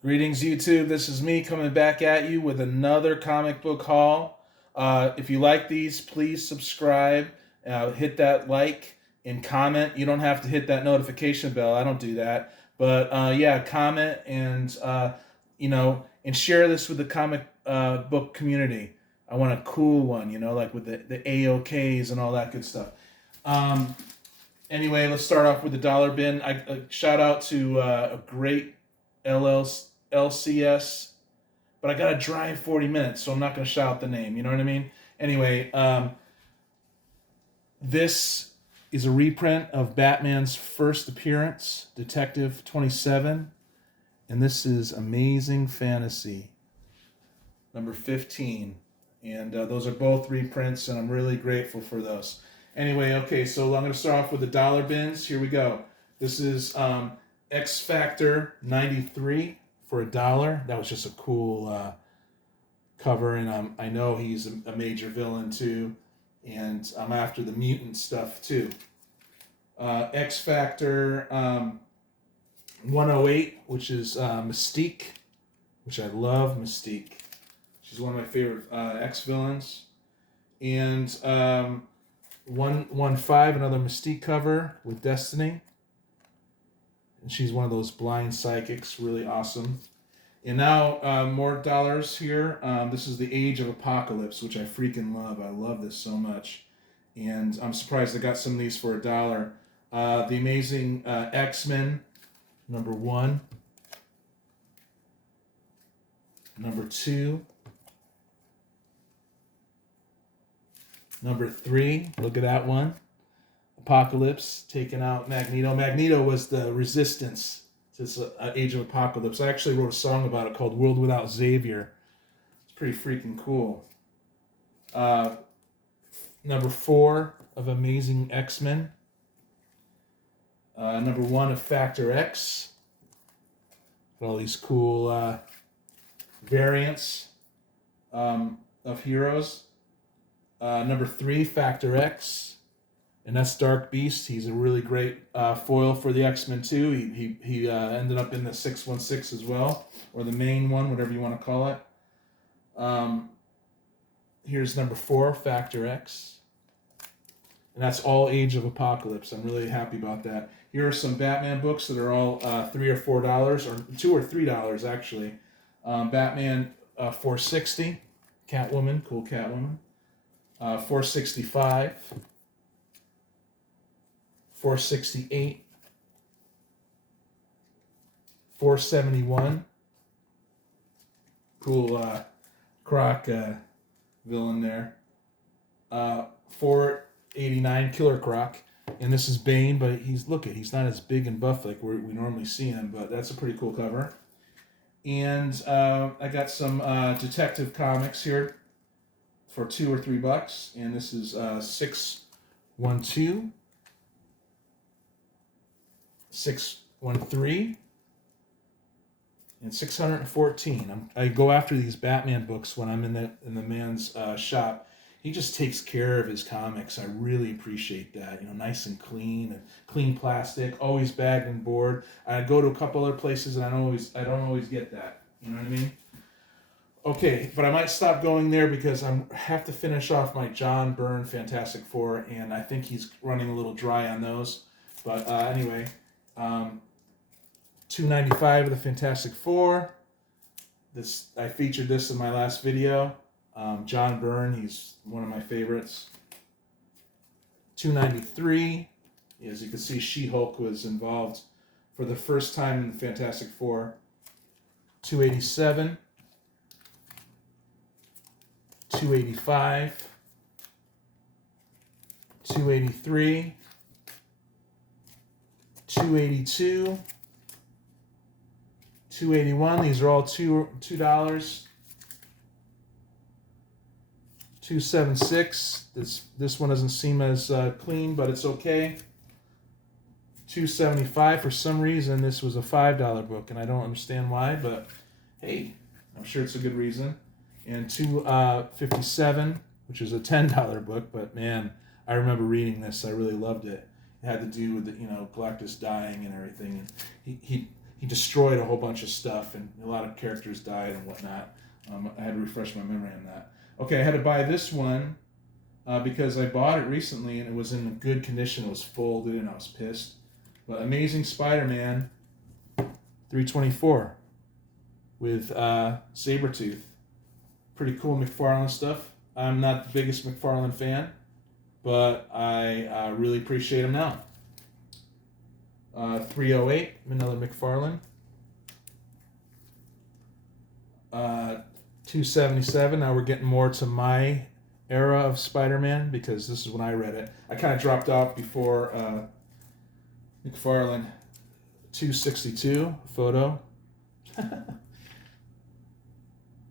Greetings, YouTube. This is me coming back at you with another comic book haul. If you like these, please subscribe, hit that like, and comment. You don't have to hit that notification bell. I don't do that. But yeah, comment and share this with the comic book community. I want a cool one, like with the AOKs and all that good stuff. Um, anyway, let's start off with the dollar bin. I shout out to a great LCS, but I got to drive 40 minutes, so I'm not going to shout the name. You know what I mean? Anyway, this is a reprint of Batman's first appearance, Detective 27, and this is Amazing Fantasy, number 15. And those are both reprints, and I'm really grateful for those. Anyway, okay, so I'm going to start off with the dollar bins. Here we go. This is X Factor 93 for $1. That was just a cool cover, and I know he's a major villain too, and I'm after the mutant stuff too. X Factor 108, which is Mystique, which I love Mystique. She's one of my favorite X villains. And 115, another Mystique cover with Destiny. And she's one of those blind psychics, really awesome. And now more dollars here. This is the Age of Apocalypse, which I freaking love. I love this so much. And I'm surprised I got some of these for $1. The Amazing X-Men, number 1. Number 2. Number 3, look at that one. Apocalypse taking out Magneto. Magneto was the resistance to this Age of Apocalypse. I actually wrote a song about it called World Without Xavier. It's pretty freaking cool. Number 4 of Amazing X-Men. Number 1 of Factor X. All these cool variants of heroes. Number 3, Factor X, and that's Dark Beast. He's a really great foil for the X-Men too. He ended up in the 616 as well, or the main one, whatever you want to call it. Here's number 4, Factor X, and that's all Age of Apocalypse. I'm really happy about that. Here are some Batman books that are all $3 or $4, or $2 or $3 actually. Batman 460, Catwoman, cool Catwoman. 465, 468, 471, cool Croc villain there. 489, Killer Croc, and this is Bane, but he's not as big and buff like we normally see him, but that's a pretty cool cover. And I got some detective comics here for $2 or $3, and this is 612, 613, and 614. I go after these Batman books when I'm in the man's shop. He just takes care of his comics. I really appreciate that. Nice and clean plastic, always bagged and board. I go to a couple other places and I don't always get that. You know what I mean? Okay, but I might stop going there because I have to finish off my John Byrne Fantastic Four, and I think he's running a little dry on those. But anyway, $2.95 of the Fantastic Four. I featured this in my last video. John Byrne, he's one of my favorites. $2.93. As you can see, She-Hulk was involved for the first time in the Fantastic Four. $2.87. $2.85, $2.83, $2.82, $2.81. These are all $2. $2.76. This one doesn't seem as clean, but it's okay. $2.75. For some reason, this was a $5 book, and I don't understand why, but hey, I'm sure it's a good reason. And $2.57, which is a $10 book, but man, I remember reading this. I really loved it. It had to do with Galactus dying and everything. And he destroyed a whole bunch of stuff, and a lot of characters died and whatnot. I had to refresh my memory on that. Okay, I had to buy this one because I bought it recently and it was in good condition. It was folded and I was pissed. But Amazing Spider-Man 324 with Sabretooth. Pretty cool McFarlane stuff. I'm not the biggest McFarlane fan, but I really appreciate him now. 308, another McFarlane. 277, now we're getting more to my era of Spider-Man because this is when I read it. I kind of dropped off before McFarlane. 262, photo.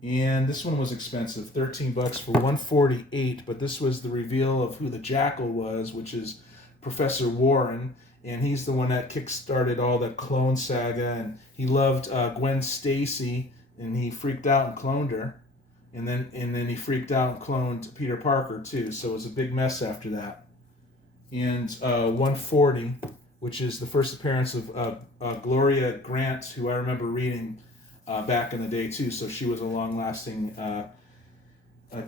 And this one was expensive, $13 for 148, but this was the reveal of who the Jackal was, which is Professor Warren, and he's the one that kick-started all the clone saga, and he loved Gwen Stacy, and he freaked out and cloned her, and then he freaked out and cloned Peter Parker too, so it was a big mess after that. And 140, which is the first appearance of Gloria Grant, who I remember reading back in the day too, so she was a long-lasting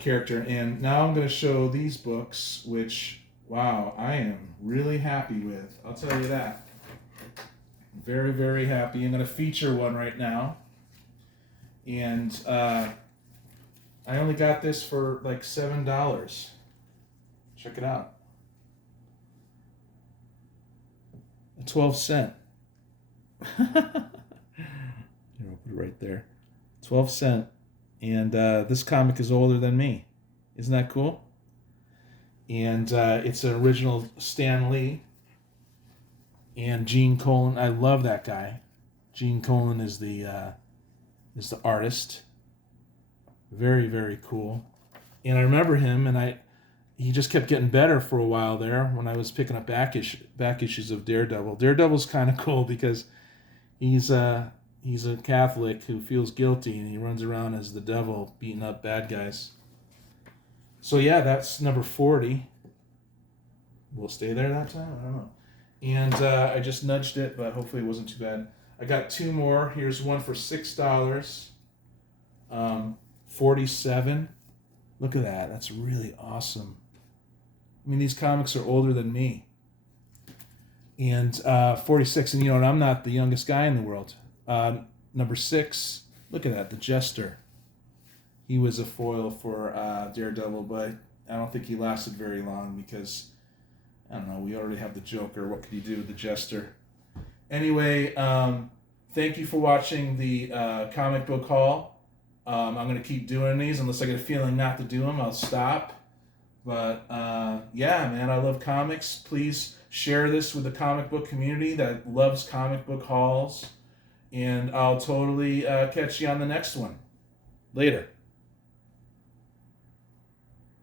character. And now I'm going to show these books, which, wow, I am really happy with. I'll tell you that. Very, very happy. I'm going to feature one right now. And I only got this for like $7. Check it out. 12 cent. Here, I'll put it right there. 12 cent. And this comic is older than me. Isn't that cool? And it's an original Stan Lee. And Gene Colan. I love that guy. Gene Colan is the artist. Very, very cool. And I remember him, and he just kept getting better for a while there when I was picking up back issues of Daredevil. Daredevil's kind of cool because he's a Catholic who feels guilty, and he runs around as the devil beating up bad guys. So yeah, that's number 40. We'll stay there that time? I don't know. And I just nudged it, but hopefully it wasn't too bad. I got two more. Here's one for $6. 47. Look at that. That's really awesome. I mean, these comics are older than me. And 46, and I'm not the youngest guy in the world. Number 6, look at that, the Jester. He was a foil for Daredevil, but I don't think he lasted very long because, I don't know, we already have the Joker. What could you do with the Jester? Anyway, thank you for watching the comic book haul. I'm going to keep doing these. Unless I get a feeling not to do them, I'll stop. But yeah, man, I love comics. Please share this with the comic book community that loves comic book hauls. And I'll totally catch you on the next one. Later.